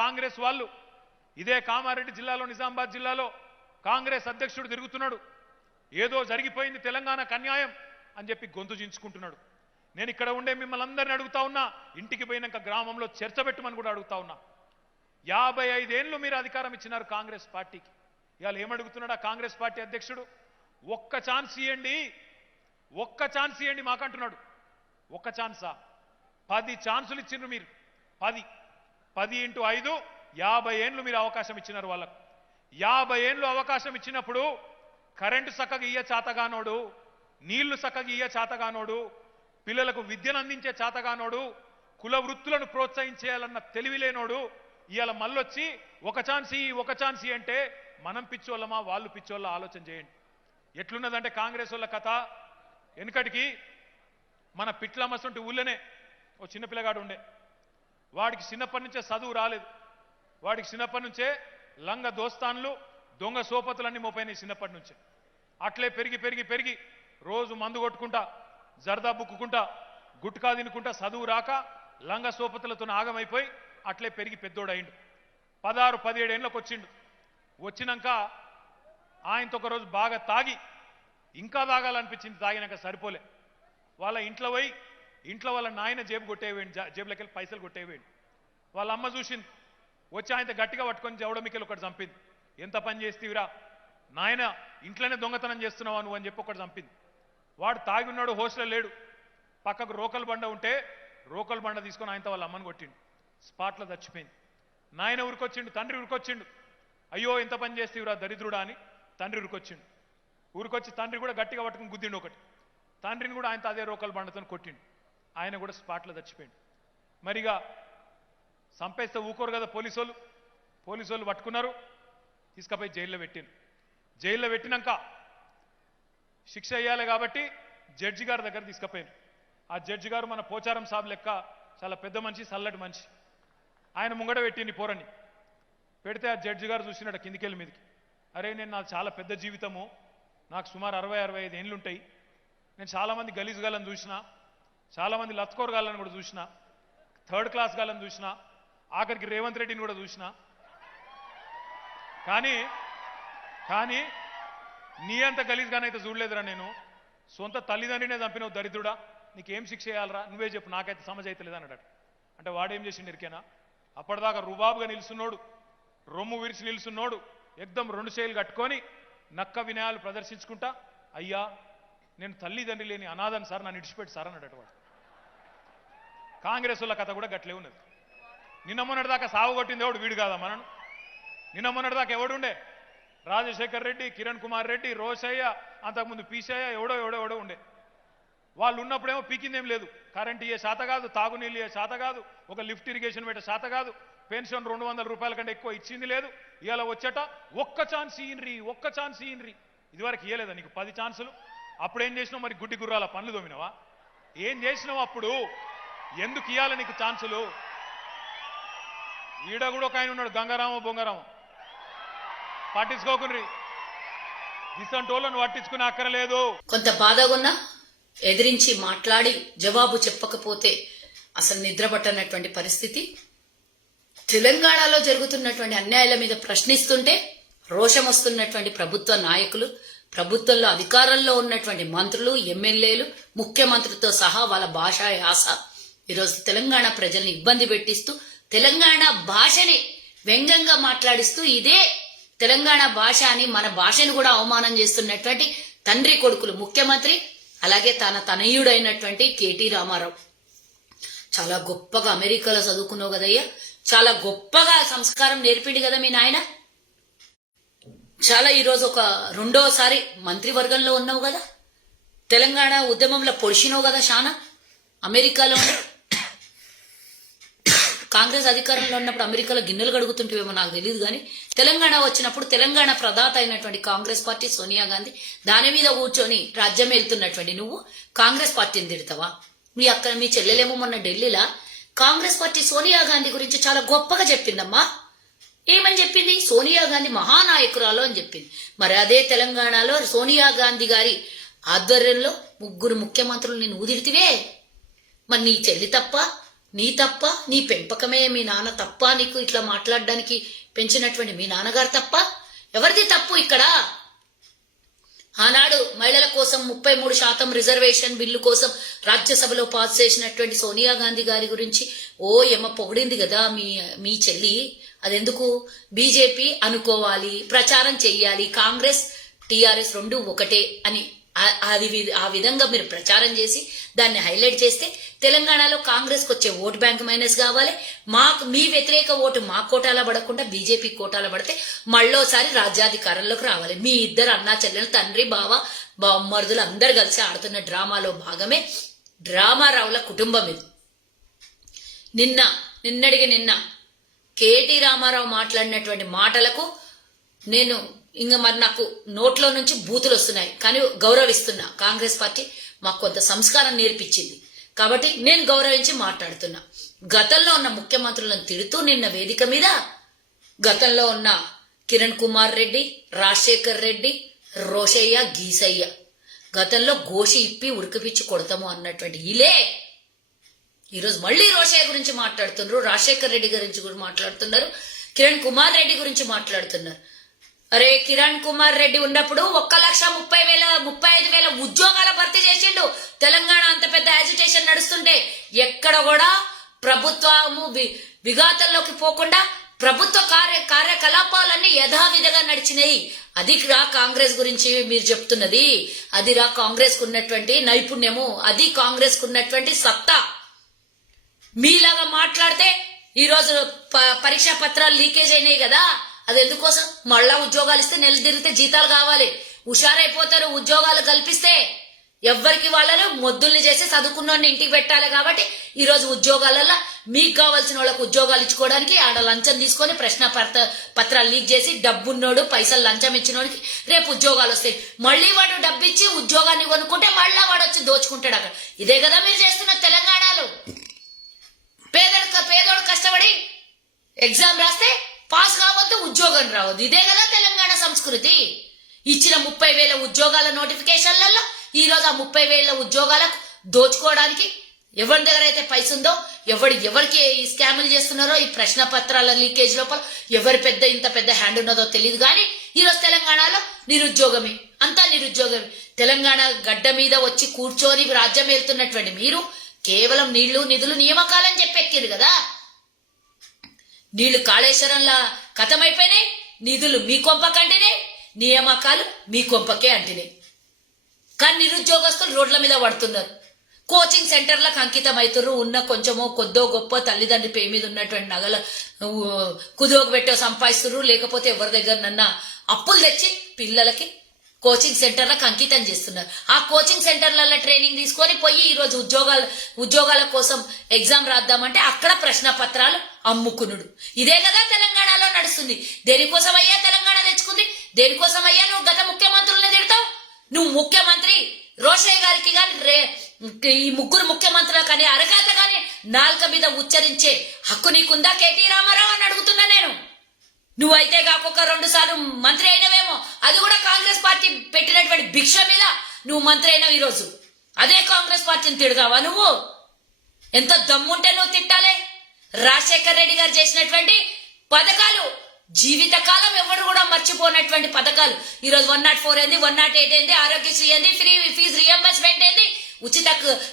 కాంగ్రెస్ వాళ్ళు ఇదే కామారెడ్డి జిల్లాలో నిజామాబాద్ జిల్లాలో కాంగ్రెస్ అధ్యక్షుడు తిరుగుతున్నాడు. ఏదో జరిగిపోయింది తెలంగాణకు అన్యాయం అని చెప్పి గొంతు చించుకుంటున్నాడు. నేను ఇక్కడ ఉండే మిమ్మల్ని అందరిని అడుగుతా ఉన్నా, ఇంటికి పోయినాక గ్రామంలో చర్చ పెట్టమని కూడా అడుగుతా ఉన్నా. 55 ఏళ్ళు మీరు అధికారం ఇచ్చినారు కాంగ్రెస్ పార్టీకి. ఇవాళ ఏమడుగుతున్నాడు ఆ కాంగ్రెస్ పార్టీ అధ్యక్షుడు? ఒక్క ఛాన్స్ ఇవ్వండి, ఒక్క ఛాన్స్ ఇవ్వండి మాకంటున్నాడు. ఒక్క ఛాన్సా? 10 ఛాన్సులు ఇచ్చిండ్రు మీరు. 10 × 5 50 ఏళ్ళు మీరు అవకాశం ఇచ్చినారు వాళ్ళకు. 50 ఏళ్ళు అవకాశం ఇచ్చినప్పుడు కరెంటు చక్కగా ఇయ్య చాతగానోడు, నీళ్లు చక్కగా ఇయ్య చాతగానోడు, పిల్లలకు విద్యను అందించే చాతగానోడు, కుల వృత్తులను ప్రోత్సహించేయాలన్న తెలివిలేనోడు ఇవాళ మళ్ళొచ్చి ఒక ఛాన్స్ అంటే మనం పిచ్చోళ్ళమా వాళ్ళు పిచ్చోళ్ళ ఆలోచన చేయండి. ఎట్లున్నదంటే కాంగ్రెస్ వాళ్ళ కథ. వెనుకటికి మన పిట్లమ్మసంటి ఊళ్ళనే ఓ చిన్నపిల్లగాడు ఉండే. వాడికి చిన్నప్పటి నుంచే చదువు రాలేదు. వాడికి చిన్నప్పటి నుంచే లంగ దోస్తాన్లు దొంగ సోపతులన్నీ మోపైనాయి చిన్నప్పటి నుంచే. అట్లే పెరిగి పెరిగి పెరిగి రోజు మందు కొట్టుకుంటా, జర్దా బుక్కుకుంటా, గుట్కా తినుకుంటా చదువు రాక లంగ సోపతులతో ఆగమైపోయి అట్లే పెరిగి పెద్దోడు అయిండు. 16-17 ఏళ్ళకి వచ్చిండు. వచ్చినాక ఆయనతో ఒకరోజు బాగా తాగి, ఇంకా తాగాలనిపించింది, తాగినాక సరిపోలే. వాళ్ళ ఇంట్లో పోయి ఇంట్లో వాళ్ళ నాయన జేబులోకి వెళ్ళి పైసలు కొట్టేవేయండి. వాళ్ళ అమ్మ చూసింది, వచ్చి ఆయనతో గట్టిగా పట్టుకొని జవడమికెళ్ళి ఒకటి చంపింది. ఎంత పని చేస్తేవిరా నాయన, ఇంట్లోనే దొంగతనం చేస్తున్నావా నువ్వు అని చెప్పి ఒకటి చంపింది. వాడు తాగి ఉన్నాడు, హోస్టల్లో లేడు. పక్కకు రోకల్ బండ ఉంటే రోకల్ బండ తీసుకొని ఆయనతో వాళ్ళ అమ్మని కొట్టిండు. స్పాట్లో చచ్చిపోయింది. నాయన ఊరికొచ్చిండు, తండ్రి ఊరికొచ్చిండు. అయ్యో ఎంత పని చేస్తేవిరా దరిద్రుడా అని తండ్రి ఊరికొచ్చిండు. ఊరికొచ్చి తండ్రి కూడా గట్టిగా పట్టుకుని గుద్దిండు ఒకటి. తండ్రిని కూడా ఆయనతో అదే రోకల్ బండతో కొట్టిండు. ఆయన కూడా స్పాట్లో చచ్చిపోయిండు. మరిగా చంపేస్తే ఊకోరు కదా పోలీసు వాళ్ళు పట్టుకున్నారు, తీసుకుపోయి జైల్లో పెట్టిండు. జైల్లో పెట్టినాక శిక్ష వేయాలి కాబట్టి జడ్జి గారి దగ్గర తీసుకుపోయాను. ఆ జడ్జి గారు మన పోచారం సాబ్ లెక్క చాలా పెద్ద మనిషి, చల్లటి మనిషి. ఆయన ముంగడ పెట్టింది పోరని. పెడితే ఆ జడ్జి గారు చూసినాడు కిందికెళ్ళి మీదకి. అరే నేను నాకు చాలా పెద్ద జీవితము, నాకు సుమారు 60-65 ఏళ్ళు ఉంటాయి. నేను చాలామంది గలీజ్ గాళ్ళని చూసిన, చాలామంది లత్కోర్ గాళ్ళని కూడా చూసిన, 3rd క్లాస్ గాళ్ళని చూసిన, ఆఖరికి రేవంత్ రెడ్డిని కూడా చూసిన. కానీ నీ అంత గలీజ్గానైతే చూడలేదురా నేను. సొంత తల్లిదండ్రినే చంపినవు దరిద్రుడా, నీకేం శిక్ష చేయాలరా నువ్వే చెప్పు, నాకైతే సమజ్ అయితే లేదన్నాడు. అంటే వాడేం చేసిండు ఎరికేనా? అప్పటిదాకా రుబాబుగా నిలుచున్నాడు, రొమ్ము విరిచి నిలుచున్నాడు, ఎగ్దం 2 చేతులు కట్టుకొని నక్క వినయాలు ప్రదర్శించుకుంటా, అయ్యా నేను తల్లిదండ్రి లేని అనాథని సార్, నన్ను ఇడిచిపెట్టి సార్ అన్నాడు వాడు. కాంగ్రెస్ వాళ్ళ కథ కూడా గట్లే ఉన్నది. నిన్న మొన్నటిదాకా సాగు కొట్టింది ఎవడు? వీడు కాదా మనను? నిన్న మొన్నటిదాకా ఎవడుండే? రాజశేఖర్ రెడ్డి, కిరణ్ కుమార్ రెడ్డి, రోషయ్య, అంతకుముందు పీసయ్య, ఎవడో ఉండే. వాళ్ళు ఉన్నప్పుడేమో పీకిందేం లేదు. కరెంట్ ఇయ్యే శాత కాదు, తాగునీళ్ళు ఇయ్యే శాత కాదు, ఒక లిఫ్ట్ ఇరిగేషన్ పెట్టే శాత కాదు, పెన్షన్ 200 రూపాయల కంటే ఎక్కువ ఇచ్చింది లేదు. ఇవాళ వచ్చేట ఒక్క ఛాన్స్ ఇయ్యండ్రి. ఇదివరకు ఇయ్యలేదా నీకు 10 ఛాన్సులు? అప్పుడేం చేసినావు మరి? గుడ్డి గుర్రాల పనులు దోమినవా? ఏం చేసినావు అప్పుడు? ఎందుకు ఇయ్యాల నీకు ఛాన్సులు? ఈడ కూడా ఒక ఆయన ఉన్నాడు, గంగారామో బొంగారామో, పట్టించుకోకుండ్రి. ఇసంటోళ్ళను పట్టించుకునే అక్కరలేదు. కొంత బాధగున్నా ఎదిరించి మాట్లాడి జవాబు చెప్పకపోతే అసలు నిద్రపట్టనటువంటి పరిస్థితి. తెలంగాణలో జరుగుతున్నటువంటి అన్యాయాల మీద ప్రశ్నిస్తుంటే రోషం వస్తున్నటువంటి ప్రభుత్వ నాయకులు, ప్రభుత్వంలో అధికారంలో ఉన్నటువంటి మంత్రులు, ఎమ్మెల్యేలు, ముఖ్యమంత్రితో సహా వాళ్ళ భాష యాస ఈరోజు తెలంగాణ ప్రజల్ని ఇబ్బంది పెట్టిస్తూ, తెలంగాణ భాషని వ్యంగ్యంగా మాట్లాడిస్తూ, ఇదే తెలంగాణ భాష అని మన భాషను కూడా అవమానం చేస్తున్నటువంటి తండ్రి కొడుకులు ముఖ్యమంత్రి, అలాగే తన తనయుడైనటువంటి కేటీ రామారావు. చాలా గొప్పగా అమెరికాలో చదువుకున్నావు కదయ్యా, చాలా గొప్పగా సంస్కారం నేర్పిండి కదా మీ నాయన. చాలా ఈరోజు ఒక 2వసారి మంత్రివర్గంలో ఉన్నావు కదా, తెలంగాణ ఉద్యమంలో పొడిచినావు కదా చాలా. అమెరికాలో కాంగ్రెస్ అధికారంలో ఉన్నప్పుడు అమెరికాలో గిన్నెలు కడుగుతుంటేమో నాకు తెలియదు, కానీ తెలంగాణ వచ్చినప్పుడు తెలంగాణ ప్రదాత అయినటువంటి కాంగ్రెస్ పార్టీ సోనియా గాంధీ దాని మీద కూర్చొని రాజ్యం వెళ్తున్నటువంటి నువ్వు కాంగ్రెస్ పార్టీని తిడతావా? మీ చెల్లెలేమో మొన్న ఢిల్లీలో కాంగ్రెస్ పార్టీ సోనియా గాంధీ గురించి చాలా గొప్పగా చెప్పిందమ్మా. ఏమని చెప్పింది? సోనియా గాంధీ మహానాయకురాలు అని చెప్పింది. మరి అదే తెలంగాణలో సోనియా గాంధీ గారి ఆధ్వర్యంలో 3 ముఖ్యమంత్రులు నేను ఊదిడితివే. మరి నీ చెల్లి తప్ప నీ తప్ప, నీ పెంపకమే మీ నాన్న తప్ప, నీకు ఇట్లా మాట్లాడడానికి పెంచినటువంటి మీ నాన్నగారు తప్ప? ఎవరిది తప్పు ఇక్కడ? ఆనాడు మహిళల కోసం 33% రిజర్వేషన్ బిల్లు కోసం రాజ్యసభలో పాస్ చేసినటువంటి సోనియా గాంధీ గారి గురించి పొగిడింది కదా మీ చెల్లి. అదెందుకు? బీజేపీ అనుకోవాలి, ప్రచారం చెయ్యాలి, కాంగ్రెస్ టీఆర్ఎస్ రెండు ఒకటే అని ఆ విధంగా మీరు ప్రచారం చేసి దాన్ని హైలైట్ చేస్తే తెలంగాణలో కాంగ్రెస్ కు వచ్చే ఓటు బ్యాంక్ మైనస్ కావాలి. మీ వ్యతిరేక ఓటు మా కోటాల పడకుండా బీజేపీ కోటాల పడితే మళ్ళోసారి రాజ్యాధికారంలోకి రావాలి. మీ ఇద్దరు అన్నా చెల్లెలు, తండ్రి బావమరుదులు అందరు కలిసి ఆడుతున్న డ్రామాలో భాగమే రామారావుల కుటుంబం ఇది. నిన్న కేటీ రామారావు మాట్లాడినటువంటి మాటలకు నేను మరి నాకు నోట్లో నుంచి బూతులు వస్తున్నాయి, కానీ గౌరవిస్తున్నా. కాంగ్రెస్ పార్టీ మాకు కొంత సంస్కారం నేర్పించింది కాబట్టి నేను గౌరవించి మాట్లాడుతున్నా. గతంలో ఉన్న ముఖ్యమంత్రులను తిడుతూ నిన్న వేదిక మీద గతంలో ఉన్న కిరణ్ కుమార్ రెడ్డి, రాజశేఖర్ రెడ్డి, రోషయ్య, గీసయ్య గతంలో గోషి ఇప్పి ఉడికిపిచ్చి కొడతాము అన్నటువంటి ఇలే ఈరోజు మళ్ళీ రోషయ్య గురించి మాట్లాడుతున్నారు, రాజశేఖర్ రెడ్డి గురించి కూడా మాట్లాడుతున్నారు, కిరణ్ కుమార్ రెడ్డి గురించి మాట్లాడుతున్నారు. అరే, కిరణ్ కుమార్ రెడ్డి ఉన్నప్పుడు 1,35,000 ఉద్యోగాల భర్తీ చేసిండు. తెలంగాణ అంత పెద్ద యాజిటేషన్ నడుస్తుంటే ఎక్కడ కూడా ప్రభుత్వము విఘాతంలోకి పోకుండా ప్రభుత్వ కార్యకలాపాలన్నీ యథావిధిగా నడిచినాయి. అది రా కాంగ్రెస్ గురించి మీరు చెప్తున్నది, అది రా కాంగ్రెస్ కు ఉన్నటువంటి నైపుణ్యము, అది కాంగ్రెస్ కు ఉన్నటువంటి సత్తా. మీలాగా మాట్లాడితే ఈరోజు పరీక్షా పత్రాలు లీకేజ్ అయినాయి కదా, అది ఎందుకోసం? మళ్ళా ఉద్యోగాలు ఇస్తే నెల తిరిగితే జీతాలు కావాలి, హుషారైపోతారు. ఉద్యోగాలు కల్పిస్తే ఎవ్వరికి వాళ్ళని మొద్దుల్ని చేసి చదువుకున్నోడిని ఇంటికి పెట్టాలి. కాబట్టి ఈ రోజు ఉద్యోగాలలో మీకు కావాల్సిన వాళ్ళకు ఉద్యోగాలు ఇచ్చుకోవడానికి ఆడ లంచం తీసుకొని ప్రశ్న పత్రాలు లీక్ చేసి డబ్బున్నోడు పైసలు లంచం ఇచ్చినోడికి రేపు ఉద్యోగాలు వస్తాయి. మళ్ళీ వాడు డబ్బు ఇచ్చి ఉద్యోగాన్ని కొనుక్కుంటే మళ్ళా వాడు వచ్చి దోచుకుంటాడు అక్కడ. ఇదే కదా మీరు చేస్తున్న తెలంగాణలో. పేదోడు కష్టపడి ఎగ్జామ్ రాస్తే పాస్ కావద్దు, ఉద్యోగం రావద్దు. ఇదే కదా తెలంగాణ సంస్కృతి. ఇచ్చిన 30,000 ఉద్యోగాల నోటిఫికేషన్లలో ఈ రోజు ఆ 30,000 ఉద్యోగాలకు దోచుకోవడానికి ఎవరి దగ్గర అయితే పైస ఉందో, ఎవరికి ఈ స్కాములు చేస్తున్నారో, ఈ ప్రశ్న పత్రాల లీకేజ్ లోపల ఎవరి ఇంత పెద్ద హ్యాండ్ ఉన్నదో తెలియదు. కానీ ఈరోజు తెలంగాణలో నిరుద్యోగమే, అంతా నిరుద్యోగమే. తెలంగాణ గడ్డ మీద వచ్చి కూర్చొని రాజ్యం వెళ్తున్నటువంటి మీరు కేవలం నీళ్లు నిధులు నియామకాలని చెప్పెక్కిరు కదా. నీళ్లు కాళేశ్వరంలా కథమైపోయినాయి, నిధులు మీ కొంపకంటేనే, నియామకాలు మీ కొంపకే అంటినాయి. కానీ నిరుద్యోగస్తులు రోడ్ల మీద పడుతున్నారు, కోచింగ్ సెంటర్లకు అంకితం అవుతున్నారు. ఉన్న కొంచెమో కొద్దో గొప్ప తల్లిదండ్రి పే మీద ఉన్నటువంటి నగల కుదువకు పెట్టో సంపాదిస్తున్నారు, లేకపోతే ఎవరి దగ్గర అప్పులు తెచ్చి పిల్లలకి కోచింగ్ సెంటర్లకు అంకితం చేస్తున్నారు. ఆ కోచింగ్ సెంటర్లలో ట్రైనింగ్ తీసుకొని పోయి ఈ రోజు ఉద్యోగాల కోసం ఎగ్జామ్ రాద్దామంటే అక్కడ ప్రశ్న పత్రాలు అమ్ముకునుడు. ఇదే కదా తెలంగాణలో నడుస్తుంది. దేనికోసం అయ్యా తెలంగాణ తెచ్చుకుంది? దేనికోసం అయ్యా నువ్వు గత ముఖ్యమంత్రుల్ని తిడతావు? నువ్వు ముఖ్యమంత్రి రోషయ్య గారికి కానీ ఈ ముగ్గురు ముఖ్యమంత్రులు కానీ అరగత కానీ నాలుక మీద ఉచ్చరించే హక్కు నీకుందా కేటీ రామారావు అని అడుగుతున్నా నేను. నువ్వైతే కాకొక 2 సార్లు మంత్రి అయినవేమో, అది కూడా కాంగ్రెస్ పార్టీ పెట్టినటువంటి భిక్ష మీద నువ్వు మంత్రి అయినవు. ఈరోజు అదే కాంగ్రెస్ పార్టీని తిడతావా నువ్వు? ఎంత దమ్ముంటే నువ్వు తిట్టాలే. రాజశేఖర్ రెడ్డి గారు చేసినటువంటి పథకాలు జీవితకాలం ఎవరు కూడా మర్చిపోయినటువంటి పథకాలు. ఈరోజు 104 ఏంది, 108 ఏంది, ఆరోగ్యశ్రీ ఏంది, ఫ్రీ ఫీజు రియంబర్స్మెంట్ ఏంది, ఉచిత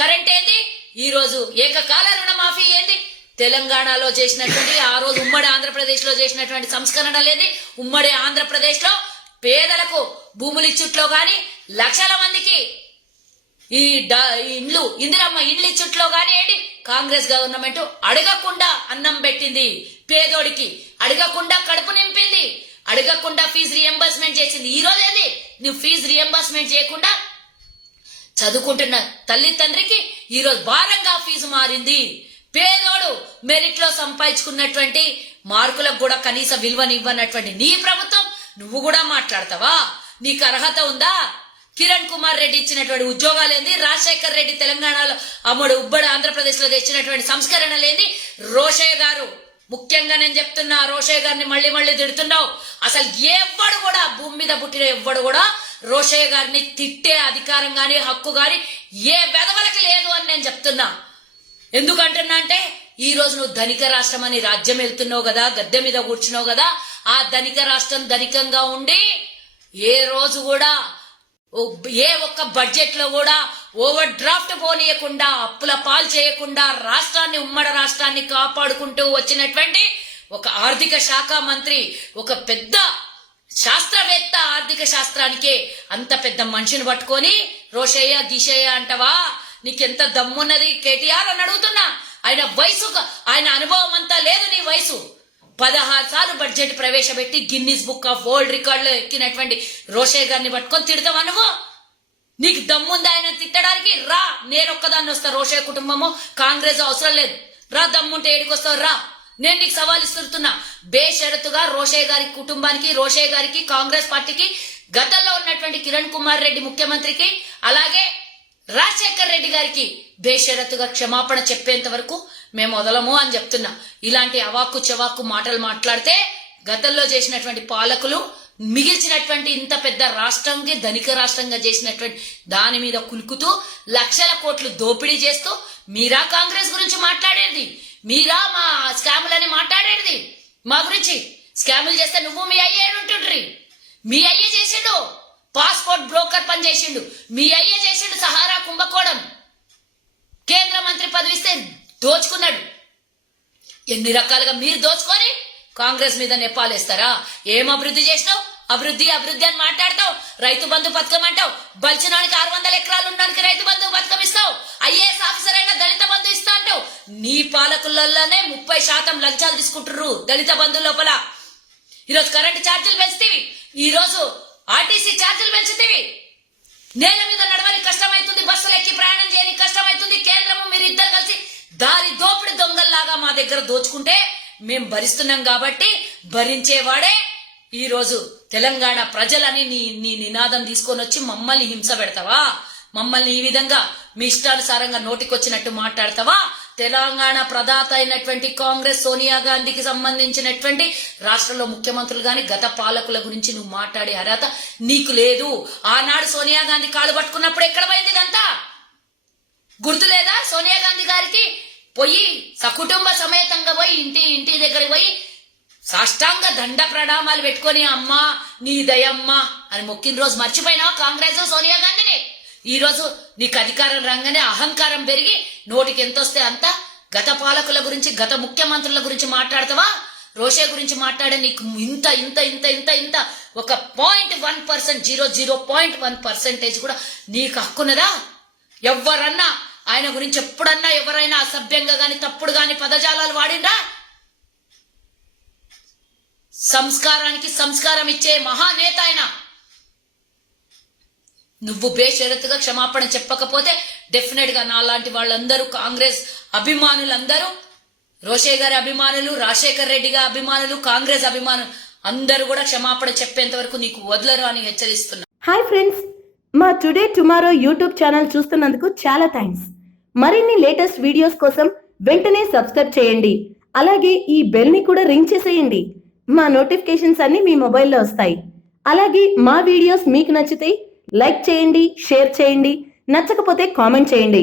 కరెంట్ ఏంది, ఈ రోజు ఏకకాల రుణమాఫీ ఏంది, తెలంగాణలో చేసినటువంటి ఆ రోజు ఉమ్మడి ఆంధ్రప్రదేశ్ లో చేసినటువంటి సంస్కరణ లేదు. ఉమ్మడి ఆంధ్రప్రదేశ్ లో పేదలకు భూములు ఇచ్చుట్లో గాని, లక్షల మందికి ఈ ఇందిరమ్మ ఇండ్లు ఇచ్చుట్లో గాని ఏంటి కాంగ్రెస్ గవర్నమెంట్ అడగకుండా అన్నం పెట్టింది పేదోడికి, అడగకుండా కడుపు నింపింది, అడగకుండా ఫీజు రియంబర్స్మెంట్ చేసింది. ఈ రోజు ఏంది నువ్వు ఫీజు రియంబర్స్మెంట్ చేయకుండా చదువుకుంటున్న తల్లి తండ్రికి ఈ రోజు భారంగా ఫీజు మారింది. పేదోడు మెరిట్ లో సంపాదించుకున్నటువంటి మార్కులకు కూడా కనీస విలువనివ్వనటువంటి నీ ప్రభుత్వం నువ్వు కూడా మాట్లాడతావా? నీకు అర్హత ఉందా? కిరణ్ కుమార్ రెడ్డి ఇచ్చినటువంటి ఉద్యోగాలు ఏంది, రాజశేఖర్ రెడ్డి తెలంగాణలో ఉమ్మడి ఆంధ్రప్రదేశ్ లో తెచ్చినటువంటి సంస్కరణలేంది, రోషయ్య గారు ముఖ్యంగా నేను చెప్తున్నా, రోషయ్య గారిని మళ్ళీ తిడుతున్నావు. అసలు ఎవ్వడు కూడా భూమి మీద పుట్టిన ఎవ్వడు కూడా రోషయ్య గారిని తిట్టే అధికారం గాని హక్కు గాని ఏ వెధవలకి లేదు అని నేను చెప్తున్నా. ఎందుకంటున్నా అంటే ఈ రోజు నువ్వు ధనిక రాష్ట్రం అని రాజ్యం వెళ్తున్నావు కదా, గద్దె మీద కూర్చున్నావు కదా, ఆ ధనిక రాష్ట్రం ధనికంగా ఉండి ఏ రోజు కూడా ఏ ఒక్క బడ్జెట్ లో కూడా ఓవర్ డ్రాఫ్ట్ పోనీయకుండా, అప్పుల పాలు చేయకుండా రాష్ట్రాన్ని, ఉమ్మడి రాష్ట్రాన్ని కాపాడుకుంటూ వచ్చినటువంటి ఒక ఆర్థిక శాఖ మంత్రి, ఒక పెద్ద శాస్త్రవేత్త, ఆర్థిక శాస్త్రానికే అంత పెద్ద మనిషిని పట్టుకొని రోషయ్య గిషయ్య అంటవా? నీకెంత దమ్మున్నది కేటీఆర్ అని అడుగుతున్నా. ఆయన వయసు, ఆయన అనుభవం అంతా లేదు నీ వయసు. 16 సార్లు బడ్జెట్ ప్రవేశపెట్టి గిన్నిస్ బుక్ ఆఫ్ వరల్డ్ రికార్డులో ఎక్కినటువంటి రోషయ్య గారిని పట్టుకొని తిడతావా నువ్వు? నీకు దమ్ముంది ఆయన తిట్టడానికి? రా, నేను ఒక్కదాన్ని వస్తా. రోషయ్య కుటుంబము కాంగ్రెస్ అవసరం లేదు. రా, దమ్ముంటే ఏడికొస్తావు రా. నేను నీకు సవాల్ ఇస్తున్నా. బేషరతుగా రోషయ్య గారి కుటుంబానికి, రోషయ్య గారికి, కాంగ్రెస్ పార్టీకి, గతంలో ఉన్నటువంటి కిరణ్ కుమార్ రెడ్డి ముఖ్యమంత్రికి, అలాగే రాజశేఖర్ రెడ్డి గారికి బేషరతుగా క్షమాపణ చెప్పేంత వరకు మేము వదలము అని చెప్తున్నా. ఇలాంటి అవాక్కు చెవాక్కు మాటలు మాట్లాడితే గతంలో చేసినటువంటి పాలకులు మిగిల్చినటువంటి ఇంత పెద్ద రాష్ట్రంకి ధనిక రాష్ట్రంగా చేసినటువంటి దాని మీద కులుకుతూ లక్షల కోట్లు దోపిడీ చేస్తూ మీరా కాంగ్రెస్ గురించి మాట్లాడేది? మీరా మా స్కాములని మాట్లాడేది? మా గురించి స్కాములు చేస్తే నువ్వు మీ అయ్యే ఉంటుండ్రి. మీ అయ్యే చేసిండు పాస్పోర్ట్ బ్రోకర్ పని చేసిండు. మీ అయ్యే చేసిండు సహారా కుంభకోణం. కేంద్ర మంత్రి పదవి ఇస్తే దోచుకున్నాడు. ఎన్ని రకాలుగా మీరు దోచుకొని కాంగ్రెస్ మీద నెపాలేస్తారా? ఏం అభివృద్ధి చేసినావు? అభివృద్ధి అభివృద్ధి అని మాట్లాడతావు. రైతు బంధు పథకం అంటావు. బలిచినానికి 600 ఎకరాలు ఉండడానికి రైతు బంధు పథకం ఇస్తావు. ఐఏఎస్ ఆఫీసర్ అయినా దళిత బంధు ఇస్తా అంటావు. నీ పాలకులలోనే 30% లంచాలు తీసుకుంటున్నారు దళిత బంధు లోపల. ఈరోజు కరెంటు ఛార్జీలు పెంచుతీవి, ఈరోజు ఆర్టీసీ ఛార్జీలు పెంచుతీవి. నేల మీద నడవని కష్టమైతుంది, బస్సులు ఎక్కి ప్రయాణం చేయని కష్టమైతుంది. కేంద్రము మీరు ఇద్దరు కలిసి దారి దోపిడి దొంగల్లాగా మా దగ్గర దోచుకుంటే మేం భరిస్తున్నాం కాబట్టి భరించేవాడే ఈ రోజు తెలంగాణ ప్రజలని నీ నినాదం తీసుకొని వచ్చి మమ్మల్ని హింస పెడతావా? మమ్మల్ని ఈ విధంగా మీ ఇష్టానుసారంగా నోటికొచ్చినట్టు మాట్లాడతావా? తెలంగాణ ప్రదాత అయినటువంటి కాంగ్రెస్ సోనియా గాంధీకి సంబంధించినటువంటి రాష్ట్రంలో ముఖ్యమంత్రులు గాని గత పాలకుల గురించి నువ్వు మాట్లాడే అర్హత నీకు లేదు. ఆనాడు సోనియా గాంధీ కాళ్ళు పట్టుకున్నప్పుడు ఎక్కడ పోయింది ఇదంతా? గుర్తు లేదా? సోనియా గాంధీ గారికి పోయి సకుటుంబ సమేతంగా పోయి ఇంటి దగ్గరికి పోయి సాష్టాంగ దండ ప్రణామాలు పెట్టుకొని అమ్మా నీ దయమ్మా అని మొక్కిన రోజు మర్చిపోయినావా కాంగ్రెస్ సోనియా గాంధీని? ఈ రోజు నీకు అధికారం రాగానే అహంకారం పెరిగి నోటికి ఎంత వస్తే అంత గత పాలకుల గురించి, గత ముఖ్యమంత్రుల గురించి మాట్లాడతావా? రోషయ్య గురించి మాట్లాడే నీకు ఇంత ఇంత ఇంత ఇంత ఇంత ఒక 0.1%, 0.1% కూడా నీకు హక్కున్నదా? ఎవరన్నా ఆయన గురించి ఎప్పుడన్నా ఎవరైనా అసభ్యంగా గాని తప్పుడు గాని పదజాలాలు వాడిండ్రా? సంస్కారానికి సంస్కారం ఇచ్చే మహానేత ఆయన. నువ్వు బేషరతుగా క్షమాపణ చెప్పకపోతే డెఫినెట్ గా నాలాంటి వాళ్ళందరూ, కాంగ్రెస్ అభిమానులందరూ, రోషయ్య గారి అభిమానులు, రాజశేఖర్ రెడ్డి గారి అభిమానులు, కాంగ్రెస్ అభిమానులు అందరూ కూడా క్షమాపణ చెప్పేంత వరకు నీకు వదలరు అని హెచ్చరిస్తున్నా. హాయ్ ఫ్రెండ్స్, మా టుడే టుమారో యూట్యూబ్ ఛానల్ చూస్తున్నందుకు చాలా థ్యాంక్స్. మరిన్ని లేటెస్ట్ వీడియోస్ కోసం వెంటనే సబ్స్క్రైబ్ చేయండి. అలాగే ఈ బెల్ ని కూడా రింగ్ చేసేయండి. మా నోటిఫికేషన్స్ అన్ని మీ మొబైల్లో వస్తాయి. అలాగే మా వీడియోస్ మీకు నచ్చితే లైక్ చేయండి, షేర్ చేయండి, నచ్చకపోతే కామెంట్ చేయండి.